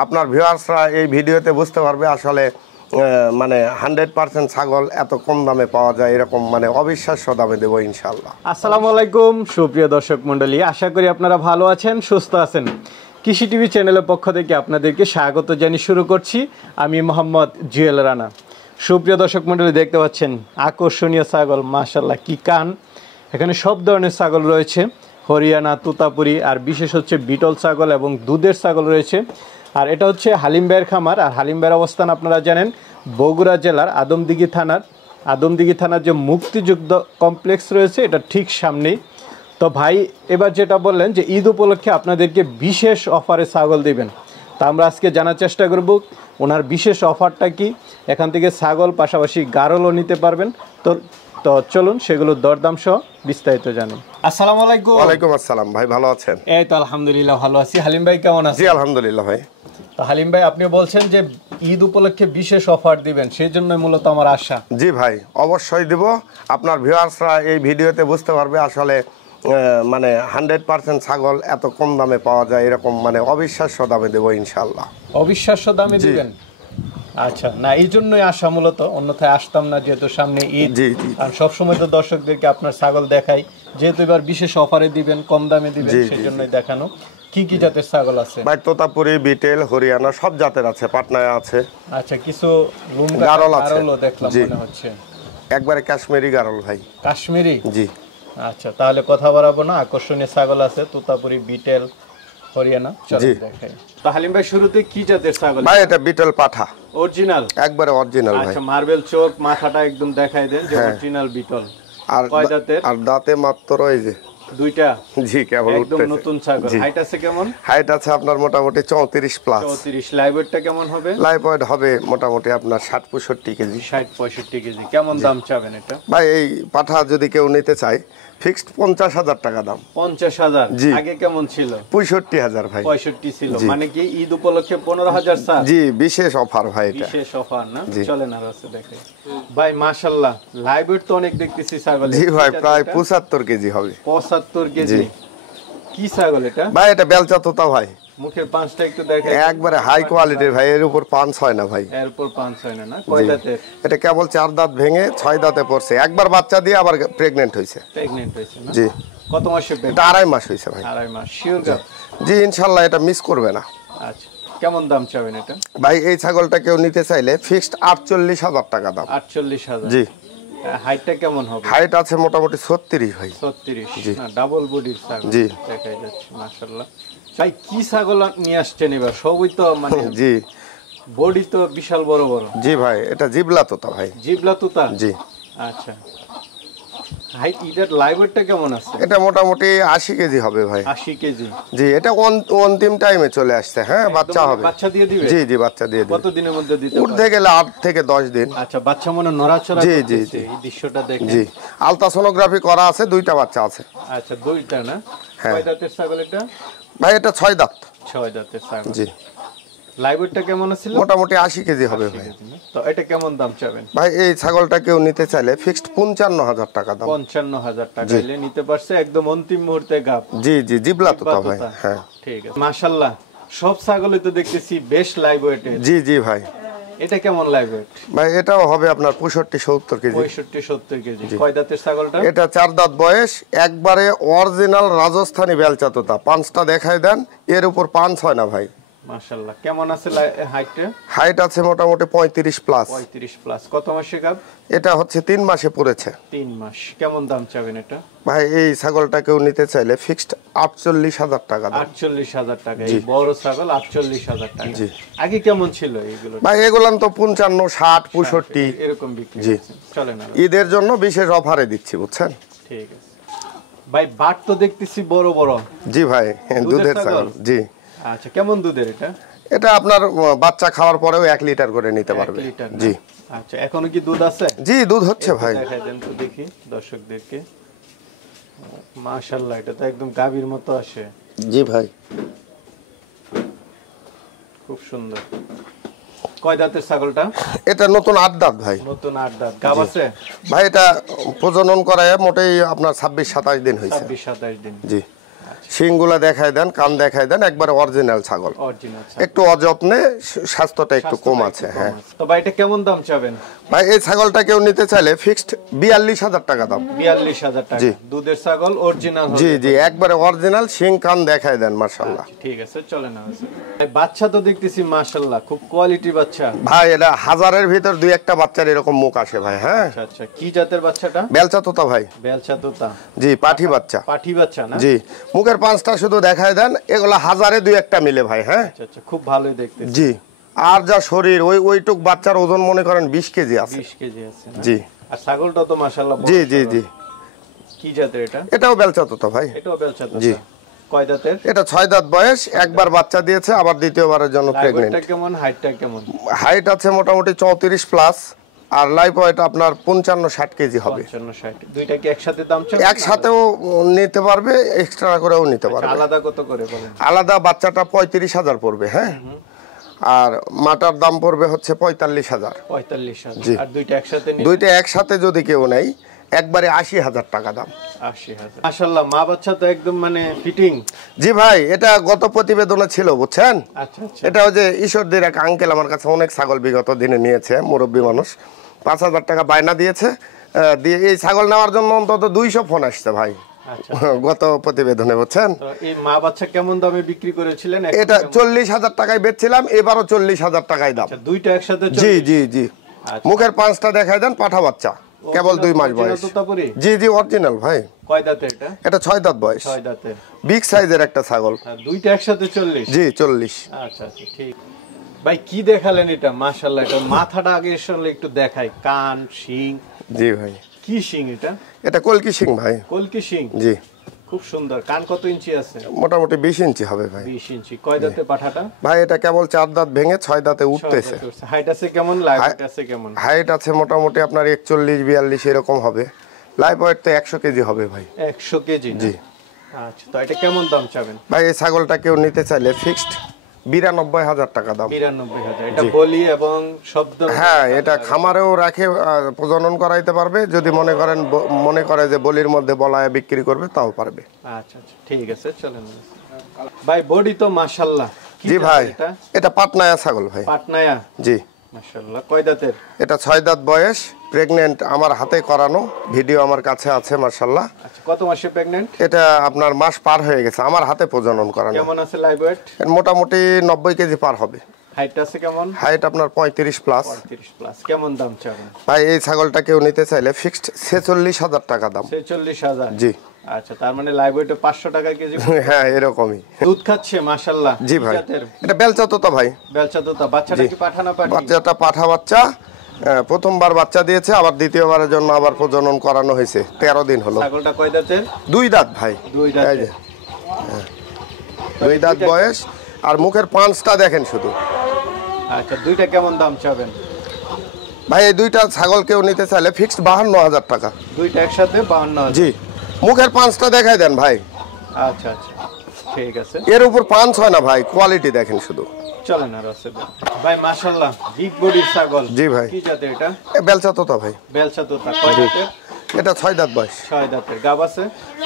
আপনার ভিউয়ার্সরা এই ভিডিওতে বুঝতে পারবে আসলে মানে 100% ছাগল এত কম দামে পাওয়া যায়, এরকম মানে অবিশ্বাস্য দামে দেবো ইনশাল্লাহ। আসসালামু আলাইকুম সুপ্রিয় দর্শক মণ্ডলী, আশা করি আপনারা ভালো আছেন, সুস্থ আছেন। কৃষি টিভি চ্যানেলের পক্ষ থেকে আপনাদেরকে স্বাগত জানিয়ে শুরু করছি। আমি মোহাম্মদ জুয়েল রানা। সুপ্রিয় দর্শক মণ্ডলী, দেখতে পাচ্ছেন আকর্ষণীয় ছাগল, মাশাআল্লাহ কি কান। এখানে সব ধরনের ছাগল রয়েছে, হরিয়ানা, তোতাপুরি, আর বিশেষ হচ্ছে বিটল ছাগল এবং দুধের ছাগল রয়েছে। আর এটা হচ্ছে হালিম ভাইয়ের খামার। আর হালিম ভাইয়ের অবস্থান আপনারা জানেন বগুড়া জেলার আদমদিঘি থানার যে মুক্তিযুদ্ধ কমপ্লেক্স রয়েছে এটা ঠিক সামনেই। তো ভাই এবার যেটা বললেন যে ঈদ উপলক্ষে আপনাদেরকে বিশেষ অফারে ছাগল দিবেন, তা আমরা আজকে জানার চেষ্টা করব ওনার বিশেষ অফারটা কি। এখান থেকে ছাগল পাশাপাশি গারলও নিতে পারবেন। তো চলুন সেগুলো দরদাম সহ বিস্তারিত জানি। আসসালামু আলাইকুম। ওয়ালাইকুম আসসালাম ভাই, ভালো আছেন? এই তো আলহামদুলিল্লাহ ভালো আছি। হালিম ভাই কেমন আছেন? জি আলহামদুলিল্লাহ ভাই। তো হালিম ভাই আপনি বলছেন যে ঈদ উপলক্ষে বিশেষ অফার দিবেন, সেই জন্য মূলত আমার আশা। জি ভাই অবশ্যই দিব। আপনার ভিউয়ার্সরা এই ভিডিওতে বুঝতে পারবে আসলে মানে 100% ছাগল এত কম দামে পাওয়া যায়, এরকম মানে অবিশ্বাস্য দামে দেবো ইনশাল্লাহ। অবিশ্বাস্য দামে দিবেন? আচ্ছা, না এই জন্যই আসা মূলত, অন্যথায় আসতাম না, যেহেতু সামনে ঈদ। আর সবসময় তো দর্শকদেরকে আপনার ছাগল দেখাই, যেহেতু এবার বিশেষ অফারে দিবেন, কম দামে দিবেন, সেই জন্যই দেখানো। কি কি জাতের ছাগল আছে ভাই? তোতাপুরি, বিটেল, হরিয়ানা সব জাতের আছে, পাটনায় আছে। আচ্ছা, কিছু গারল আছে দেখলাম মনে হচ্ছে, একবারে কাশ্মীরি গারল ভাই। কাশ্মীরি? জি। আচ্ছা, তাহলে কথা বাড়াবো না, আকর্ষণীয় ছাগল আছে, তোতাপুরি, বিটেল, হরিয়ানা, চলো দেখাই। তো হালিম ভাই শুরুতে কি জাতের ছাগল ভাই? এটা বিটেল পাঠা, অরিজিনাল, একবারে অরিজিনাল ভাই। আচ্ছা, মার্বেল চোখ, মাথাটা একদম দেখাই দেন যে অরিজিনাল বিটল। আর কয় দাঁতের? আর দাঁতে মাত্র এই যে দুইটা। জি, কেবল একদম নতুন ছাগল। হাইট আছে কেমন? হাইট আছে আপনার মোটামুটি 34 প্লাস। 34। লাইভ ওয়েটটা কেমন হবে? লাইভ ওয়েট হবে মোটামুটি আপনার 60-65 কেজি। 60-65 কেজি। কেমন দাম চাবেন এটা? ভাই এই পাঠা যদি কেউ নিতে চায় ফিক্সড 50,000 টাকা দাম। 50,000? আগে কেমন ছিল? 65,000 ভাই। 65 ছিল, মানে কি ঈদ উপলক্ষে 15,000 ছাড়? জি, বিশেষ অফার ভাই, এটা বিশেষ অফার না? চলেন আর আছে দেখে। ভাই মাশাআল্লাহ লাইভ ওয়েট তো অনেক দেখতেছি ছাগল। জি ভাই, প্রায় 75 কেজি হবে। 75 কেজি। কি ছাগল এটা ভাই? এটা বেলচা তোতা ভাই। মুখের পাঁচটা একটু দেখাই। একবারে হাই কোয়ালিটির ভাই, এর উপর পাঁচ হয় না ভাই। এর উপর পাঁচ হয় না? কয় দাঁতের? এটা কেবল 4 দাঁত ভেঙে 6 দাঁতে পড়ছে, একবার বাচ্চা দিয়ে আবার প্রেগন্যান্ট হয়েছে। প্রেগন্যান্ট হয়েছে না? জি। কত মাসে? এটা 2.5 মাস হয়েছে ভাই। 2.5 মাস শিওর? জি ইনশাআল্লাহ, এটা মিস করবে না। আচ্ছা, কেমন দাম চাবেন এটা? ভাই এই ছাগলটা কেউ নিতে চাইলে ফিক্সড 48,000 টাকা দাম। 48,000? জি। হাইটটা কেমন হবে? হাইট আছে মোটামুটি 36 ভাই। 36 না? ডাবল বডির ছাগল। জি। দেখাই যাচ্ছে মাশাআল্লাহ। ভাই কি ছাগল নিয়ে আসছেন এবার? সবই তো মানে জি, বডি তো বিশাল বড় বড়। জি ভাই, এটা জিবলা তোতা ভাই। জিবলা তোতা? জি। আচ্ছা, হাইট এটার লাইভ ওয়েটটা কেমন আছে? এটা মোটামুটি 80 কেজি হবে ভাই। 80 কেজি? জি, এটা অন্তিম টাইমে চলে আসছে। হ্যাঁ, বাচ্চা হবে। বাচ্চা দিয়ে দিবে? জি জি, বাচ্চা দিয়ে দিবে। কত দিনের মধ্যে দিতে পারবে? উঠতে গেলে 8 থেকে 10 দিন। আচ্ছা, বাচ্চা মনে নড়াচড়া জি করতেছে? জি জি, এই দৃশ্যটা দেখেন। জি, আলট্রাসোনোগ্রাফি করা আছে, 2টা বাচ্চা আছে। আচ্ছা, দুইটা না? হ্যাঁ। কয় দাঁতের ছাগল এটা? ভাই এটা 6 দাঁত। 6 দাঁতের ছাগল। জি। লাইভ ওয়েটটা কেমন ছিল? মোটামুটি 80 কেজি হবে ভাই। তো এটা কেমন দাম চাবেন? ভাই এই ছাগলটা কেউ নিতে চাইলে ফিক্সড 55,000 টাকা দাম। 55,000 টাকা এলে নিতে পারছে, একদম অন্তিম মুহূর্তে গাব। জি জি, জিবলা তোতা ভাই। হ্যাঁ, ঠিক আছে মাশাআল্লাহ। সব ছাগলই তো দেখতেছি বেশ লাইভ ওয়েটের। জি জি ভাই। এটা কেমন লাইভ ওয়েট? ভাই এটাও হবে আপনার 65-70 কেজি। 65-70 কেজি। কয় দাঁতের ছাগলটা? এটা 4 দাঁত বয়স, একবারে অরিজিনাল রাজস্থানী বেলচা তোতা। পাঁচটা দেখাই দেন, এর উপর পাঁচ হয় না ভাই। মাশাআল্লাহ। কেমন আছে হাইটটা? হাইট আছে মোটামুটি 35 প্লাস। 35 প্লাস। কত মাসে গাব? এটা হচ্ছে 3 মাসে পড়েছে। 3 মাস। কেমন দাম চাবেন এটা? ভাই এই ছাগলটা কেউ নিতে চাইলে ফিক্সড 48,000 টাকা দাম। 48,000 টাকা? এই বড় ছাগল 48,000 টাকা। জি। আগে কেমন ছিল এইগুলো? ভাই এগুলান তো 55, 60, 65 এরকম বিক্রি জি। করছেন। চলে না? ঈদের জন্য বিশেষ অফারে দিচ্ছি, বুঝছেন? ঠিক আছে ভাই। বাট তো দেখতেছি বড় বড়। জি ভাই, দুধের ছাগল। জি। আচ্ছা, কেমন দুধের এটা? এটা আপনার বাচ্চা খাওয়ার পরেও 1 লিটার করে নিতে পারবে। জি। আচ্ছা, এখনো কি দুধ আছে? জি, দুধ হচ্ছে ভাই। দেখাই দেন তো দেখি দর্শকদেরকে। মাশাআল্লাহ, এটা তো একদম গাভীর মতো আসে। জি ভাই। খুব সুন্দর। কয় দাঁতের ছাগলটা? এটা নতুন 8 দাঁত ভাই। নতুন 8 দাঁত। গাব আছে? ভাই এটা প্রজনন করায় মোটেই আপনার 26-27 দিন হয়েছে। 26-27 দিন। জি। শিংগুলা দেখায় দেন, কান দেখায় দেন, একবারে অরিজিনাল ছাগল। অরিজিনাল একটু অযত্নে স্বাস্থ্যটা একটু কম আছে। হ্যাঁ তো ভাই এটা কেমন দাম চাবেন? ভাই এই ছাগলটা কেউ নিতে চাইলে ফিক্সড 42,000 টাকা দাম। 42,000 টাকা। জি। দুধের ছাগল অরিজিনাল। জি জি, একবারে অরিজিনাল, শিং কান দেখায় দেন মাশাআল্লাহ। ঠিক আছে, চলে না। ভাই বাচ্চা তো দেখতেছি মাশাআল্লাহ খুব কোয়ালিটির বাচ্চা। ভাই এটা হাজারের ভিতর দুই একটা বাচ্চার এরকম মুখ আসে ভাই। হ্যাঁ আচ্ছা আচ্ছা, কি জাতের বাচ্চাটা? বেলচা তোতা ভাই। বেলচা তোতা। জি, পাঠি বাচ্চা। পাঠি বাচ্চা না? জি, মুখের পাঁচটা শুধু দেখায় দেন, এগুলা হাজারে দুই একটা মিলে ভাই। হ্যাঁ আচ্ছা আচ্ছা, খুব ভালোই দেখতে। জি, আর যা শরীর ওইটুক বাচ্চার ওজন মনে করেন 20 কেজি আছে। 20 কেজি আছে। জি। আর ছাগলটা তো মাশাআল্লাহ বড়। জি জি জি। কি জাতের এটা? এটাও বেলচা তোতা ভাই। এটাও বেলচা তোতা। জি। কয় দাঁতের? এটা 6 দাঁত বয়স, একবার বাচ্চা দিয়েছে, আবার দ্বিতীয়বারের জন্য প্রেগন্যান্ট। হাইটটা কেমন? হাইটটা কেমন? হাইট আছে মোটামুটি 34 প্লাস, আর লাইফ ওয়েট আপনার 55-60 কেজি হবে। 55-60। দুইটা কি একসাথে দাম চান? একসাথেও নিতে পারবে, এক্সট্রা করেও নিতে পারবে। আলাদা কত করে বলেন? আলাদা বাচ্চাটা 35,000 পড়বে। হ্যাঁ, আর মাটার দাম পড়বে হচ্ছে 45,000। 45,000। আর দুইটা একসাথে নিলে? দুইটা একসাথে যদি কেউ নেয় একবারে 80,000 টাকা দাম। 80,000। মাশাআল্লাহ, মা বাচ্চা তো একদম মানে ফিটিং। জি ভাই, এটা গত প্রতিবেদনে ছিল বুঝছেন। আচ্ছা আচ্ছা। এটা ওই যে ঈশ্বরদীর এক আঙ্কেল আমার কাছে অনেক ছাগল বিগত দিনে নিয়েছে, মুরব্বী মানুষ, 5,000 টাকা বায়না দিয়েছে। দিয়ে এই ছাগল নেওয়ার জন্য অন্তত 200 ফোন আসছে ভাই। আচ্ছা। গত প্রতিবেদনে বুঝছেন। তো এই মা বাচ্চা কেমন দামে বিক্রি করেছিলেন? এটা 40,000 টাকায় বেচছিলাম, এবারও 40,000 টাকায় দাম। আচ্ছা, দুইটা একসাথে? জি জি জি। আচ্ছা। মুখের পাঁচটা দেখায় দেন, পাঠা বাচ্চা, কেবল 2 মাস বয়স। তোতাপুরি? জি জি, অরিজিনাল ভাই। কয় দাঁতের এটা? এটা 6 দাঁত বয়স, 6 দাঁতের। বিগ সাইজের একটা ছাগল। আর দুইটা একসাথে 40? জি 40। আচ্ছা আচ্ছা, ঠিক। ভাই কি দেখালেন এটা? মাশাআল্লাহ, এটা মাথাটা আগে আসলে একটু দেখাই, কান, শিং। জি ভাই। কি শিং এটা? এটা কলকি শিং ভাই। কলকি শিং? জি। খুব সুন্দর। কান কত ইঞ্চি আছে? মোটামুটি 20 ইঞ্চি হবে ভাই। 20 ইঞ্চি। কয় দাঁতে পাঠাটা? ভাই এটা কেবল 4 দাঁত ভেঙে 6 দাঁতে উঠতেছে। হাইট আছে কেমন? লাইট আছে কেমন? হাইট আছে মোটামুটি আপনার 41-42 এরকম হবে। লাইফ ওয়েট তো 100 কেজি হবে ভাই। 100 কেজি? জি। আচ্ছা, তো এটা কেমন দাম চাবেন? ভাই এই ছাগলটা কেউ নিতে চাইলে ফিক্সড 92,000 টাকা দাম। 92,000। এটা বলি এবং শব্দ? হ্যাঁ, এটা খামারেও রাখে প্রজনন করাইতে পারবে, যদি মনে করে যে বলির মধ্যে বলায় বিক্রি করবে তাও পারবে। আচ্ছা আচ্ছা, ঠিক আছে, চলেন। ভাই বডি তো মাশাআল্লাহ। জি ভাই, এটা পাটনায়া ছাগল ভাই। পাটনায়া? জি। মাশাআল্লাহ। কয় দাঁতের? এটা 6 দাঁত বয়স, প্রেগন্যান্ট, আমার হাতে করানো, ভিডিও আমার কাছে আছে মাশাআল্লাহ। আচ্ছা, কত মাসে প্রেগন্যান্ট? এটা আপনার মাস পার হয়ে গেছে, আমার হাতে প্রজনন করানো। কেমন আছে লাইভ ওয়েট? মোটামুটি 90 কেজি পার হবে। হাইট আছে কেমন? হাইট আপনার 35 প্লাস। 35 প্লাস। কেমন দাম চাবেন? ভাই এই ছাগলটা কেউ নিতে চাইলে ফিক্সড 46,000 টাকা দাম। 46,000? জি। আচ্ছা, তার মানে লাইভ ওয়েটে 500 টাকা কেজি। হ্যাঁ, এরকমই। দুধ খাচ্ছে মাশাআল্লাহ। জি ভাই, এটা বেলচা তোতা ভাই। বেলচা তোতা। বাচ্চাটা কি পাঠা না পাঠি? বাচ্চাটা পাঠা বাচ্চা, প্রথমবার বাচ্চা দিয়েছে, আবার দ্বিতীয়বারের জন্য আবার প্রজনন করানো হয়েছে। 13 দিন হলো। ছাগলটা কয় দাঁতের? 2 দাঁত ভাই। 2 দাঁত। এই যে, 2 দাঁত বয়স, আর মুখের পাঁচটা দেখেন শুধু। আচ্ছা, দুইটা কেমন দাম চাবেন? ভাই এই দুইটা ছাগল কেউ নিতে চাইলে ফিক্সড 52,000 টাকা। দুইটা একসাথে 52,000? জি। মুখের পাঁচটা দেখাই দেন ভাই। আচ্ছা আচ্ছা, ঠিক আছে। এর উপর পাঁচ হয় না ভাই, কোয়ালিটি দেখেন শুধু। চলেন আর আছে ভাই। মাশাআল্লাহ, বিগ বডির ছাগল। জি ভাই। কি জাতের এটা? বেলচা তোতা ভাই। বেলচা তোতা। কয় দাঁতের? এটা 6 দাঁত বয়স। 6 দাঁতের। গাব আছে?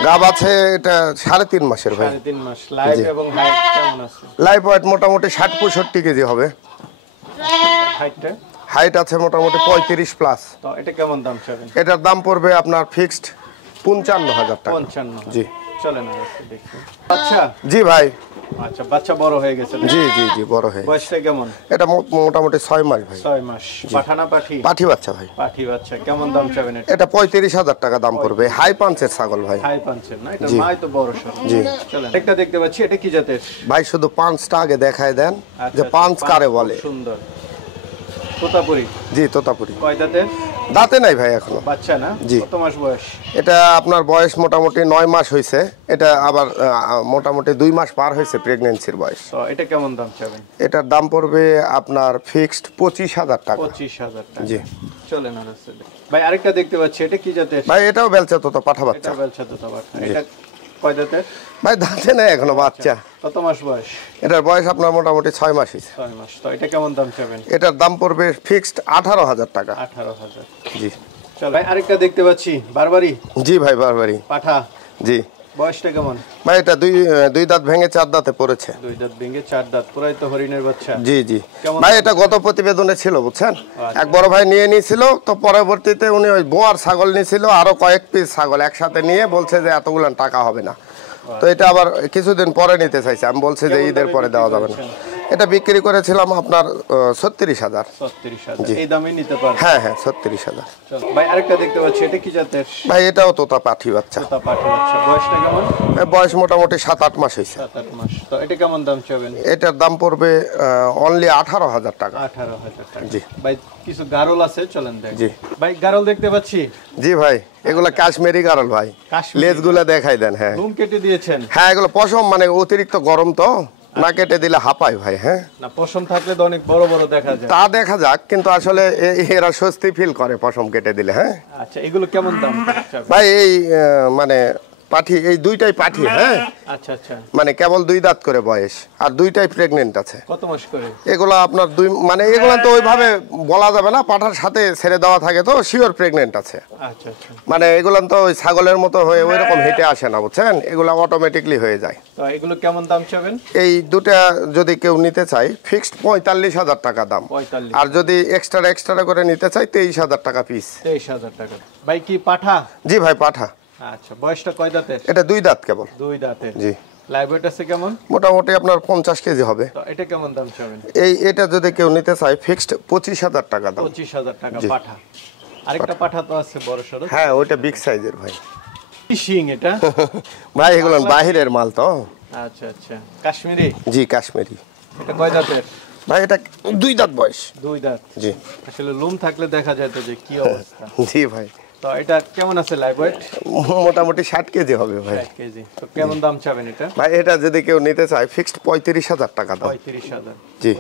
গাব আছে, এটা 3.5 মাসের ভাই। 3.5 মাস। লাইভ এবং হাইট কেমন আছে? লাইফ ওয়েট মোটামুটি 60-65 কেজি হবে। হাইটটা? হাইট আছে মোটামুটি 35 প্লাস। তো এটা কেমন দাম চাবেন? এটার দাম পড়বে আপনার ফিক্সড 55,000 টাকা। 55? জি। চলেন আর আছে দেখি। আচ্ছা। জি ভাই। আচ্ছা, বাচ্চা বড় হয়ে গেছে? জি জি জি, বড় হয়ে। বয়সটা কেমন? এটা মোটামুটি 6 মাস ভাই। 6 মাস। পাঠা না পাঠি? পাঠি বাচ্চা ভাই। পাঠি বাচ্চা। কেমন দাম চাবেন এটা? এটা 35,000 টাকা দাম পড়বে। হাই পাঞ্চের ছাগল ভাই। হাই পাঞ্চের না? এটা মাই তো বড় সর। জি। চলেন। একটা দেখতে পাচ্ছি, এটা কি জাতের? ভাই শুধু পাঁচটা আগে দেখায় দেন যে পাঁচ কারে বলে। সুন্দর। তোতাপুরি? জি, তোতাপুরি। কয় দাঁতের? দাঁতে নাই ভাই এখনো। বাচ্চা না? জি। কত মাস বয়স? এটা আপনার বয়স মোটামুটি 9 মাস হয়েছে। এটা আবার মোটামুটি 2 মাস পার হয়েছে প্রেগন্যান্সির বয়স। তো এটা কেমন দাম চাবেন? এটার দাম পড়বে আপনার ফিক্সড 25,000 টাকা। 25,000 টাকা? জি। চলেন আর আছে ভাই। আরেকটা দেখতে পাচ্ছি, এটা কি জাতের? ভাই এটাও বেলচা তোতা, পাঠা বাচ্চা। এটা বেলচা তোতা বাচ্চা। এটা কয় দাঁতের? ভাই দাঁতে নেই এখনো, বাচ্চা। কত মাস বয়স? এটার বয়স আপনার মোটামুটি 6 মাস হয়েছে। 6 মাস। তো এটা কেমন দাম চাবেন? এটার দাম পড়বে ফিক্সড 18,000 টাকা। 18,000? জি। চল ভাই, আরেকটা দেখতে পাচ্ছি, বারবারি? জি ভাই, বারবারি। পাঠা? জি। বয়সটা কেমন? ভাই এটা দুই দাঁত ভেঙে 4 দাঁতে পড়েছে। 2 দাঁত ভেঙে 4 দাঁত, পুরাই তো হরিণের বাচ্চা। জি জি কেমন ভাই, এটা গত প্রতিবেদনে ছিল বুঝছেন। আচ্ছা। এক বড় ভাই নিয়ে নিয়েছিল, তো পরবর্তীতে উনি ওই বোয়ার ছাগল নিয়েছিল, আরো কয়েক পিস ছাগল একসাথে নিয়ে বলছে যে এতগুলো টাকা হবে না। তো এটা আবার কিছুদিন পরে নিতে চাইছে, আমি বলছি যে কেমন ঈদের দামে পরে বিক্রি দেওয়া যাবে না। করেছেন? এটা বিক্রি করেছিলাম আপনার 36,000। 36,000 এই দামে নিতে পারবেন। হ্যাঁ হ্যাঁ 36,000। চল ভাই, আরেকটা দেখতে পাচ্ছি, এটা কি জাতের? ভাই এটাও তোতা পাঠি বাচ্চা। তোতা পাঠি বাচ্চা। বয়সটা কেমন? বয়স মোটামুটি 7-8 মাস হয়েছে। 7-8 মাস। তো এটা কেমন দাম চাবেন? এটার দাম পড়বে অনলি 18,000 টাকা। 18,000 টাকা। জি। ভাই কিছু গারল আছে, চলেন দেখ। জি। ভাই গারল দেখতে পাচ্ছি। জি ভাই, এগুলা কাশ্মীরি গারল ভাই। কাশ্মীরি। লেজগুলা দেখাই দেন। হ্যাঁ রুম কেটে দিয়েছেন? হ্যাঁ, এগুলো পশম, মানে অতিরিক্ত গরম তো না কেটে দিলে হাঁপায় ভাই। হ্যাঁ না, পশম থাকলে তো অনেক বড় বড় দেখা যায়। তা দেখা যাক, কিন্তু আসলে এরা স্বস্তি ফিল করে পশম কেটে দিলে। হ্যাঁ আচ্ছা, এগুলো কেমন দাম চাবেন? ভাই এই মানে পাঠি, এই দুইটাই পাঠি। হ্যাঁ আচ্ছা আচ্ছা। মানে কেবল 2 দাঁত করে বয়স, আর দুইটাই প্রেগনেন্ট আছে। কত মাস করে? এগুলো আপনার মানে এগুলো তো ওইভাবে বলা যাবে না, পাঠার সাথে ছেড়ে দেওয়া থাকে, তো শিওর প্রেগনেন্ট আছে। আচ্ছা আচ্ছা। মানে এগুলো তো ওই ছাগলের মতো হয়ে ওই রকম হেঁটে আসে না বুঝছেন, এগুলো অটোমেটিকলি হয়ে যায়। তো এগুলো কেমন দাম চাবেন? এই দুটা যদি কেউ নিতে চাই, ফিক্সড 45,000 টাকা দাম। 45। আর যদি এক্সট্রা করে নিতে চাই 23,000 টাকা পিস। 23,000 টাকা। ভাই কি পাঠা? জি ভাই পাঠা। আচ্ছা, বয়সটা কয় দাঁতের? এটা 2 দাঁত কেবল। 2 দাঁতের। জি। লাইভ ওয়েট আছে কেমন? মোটামুটি আপনার 50 কেজি হবে। তো এটা কেমন দাম চাবেন? এটা যদি কেউ নিতে চাই, ফিক্সড 25,000 টাকা দাম। 25,000 টাকা জি। পাঠা। আরেকটা পাঠা তো আছে বড় সরো। হ্যাঁ ওইটা বিগ সাইজের ভাই। কি শিং এটা? ভাই এগুলো বাহিরের মাল তো। আচ্ছা আচ্ছা। কাশ্মীরি? জি কাশ্মীরি। এটা কয় দাঁতের? ভাই এটা 2 দাঁত বয়স। 2 দাঁত। জি। আসলে লুম থাকলে দেখা যায় তো যে কি অবস্থা। জি ভাই, তো এটা কেমন আছে লাইভ ওয়েট? মোটামুটি 60 কেজি হবে ভাই। 1 কেজি। তো কেমন দাম চাবেন এটা? ভাই এটা যদি কেউ নিতে চায়, ফিক্সড 35,000 টাকা দাম। 35,000। জি।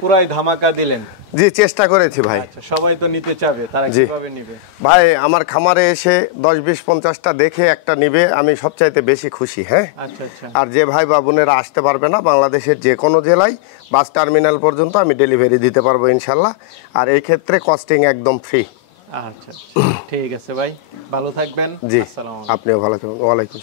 পুরাই ধামাকা দিলেন। জি চেষ্টা করেছি ভাই। আচ্ছা, সবাই তো নিতে চাবে, তারা জি। কিভাবে নিবে? ভাই আমার খামারে এসে 10-20-50টা দেখে একটা নিবে, আমি সবচাইতে বেশি খুশি। হ্যাঁ আচ্ছা আচ্ছা। আর যে ভাই বা বোনেরা আসতে পারবে না, বাংলাদেশের যে কোনো জেলায় বাস টার্মিনাল পর্যন্ত আমি ডেলিভারি দিতে পারবো ইনশাল্লাহ। আর এই ক্ষেত্রে কস্টিং একদম ফ্রি। আচ্ছা আচ্ছা। ঠিক আছে ভাই, ভালো থাকবেন। জি আসসালামু আলাইকুম। আপনিও ভালো থাকুন। ওয়ালাইকুম।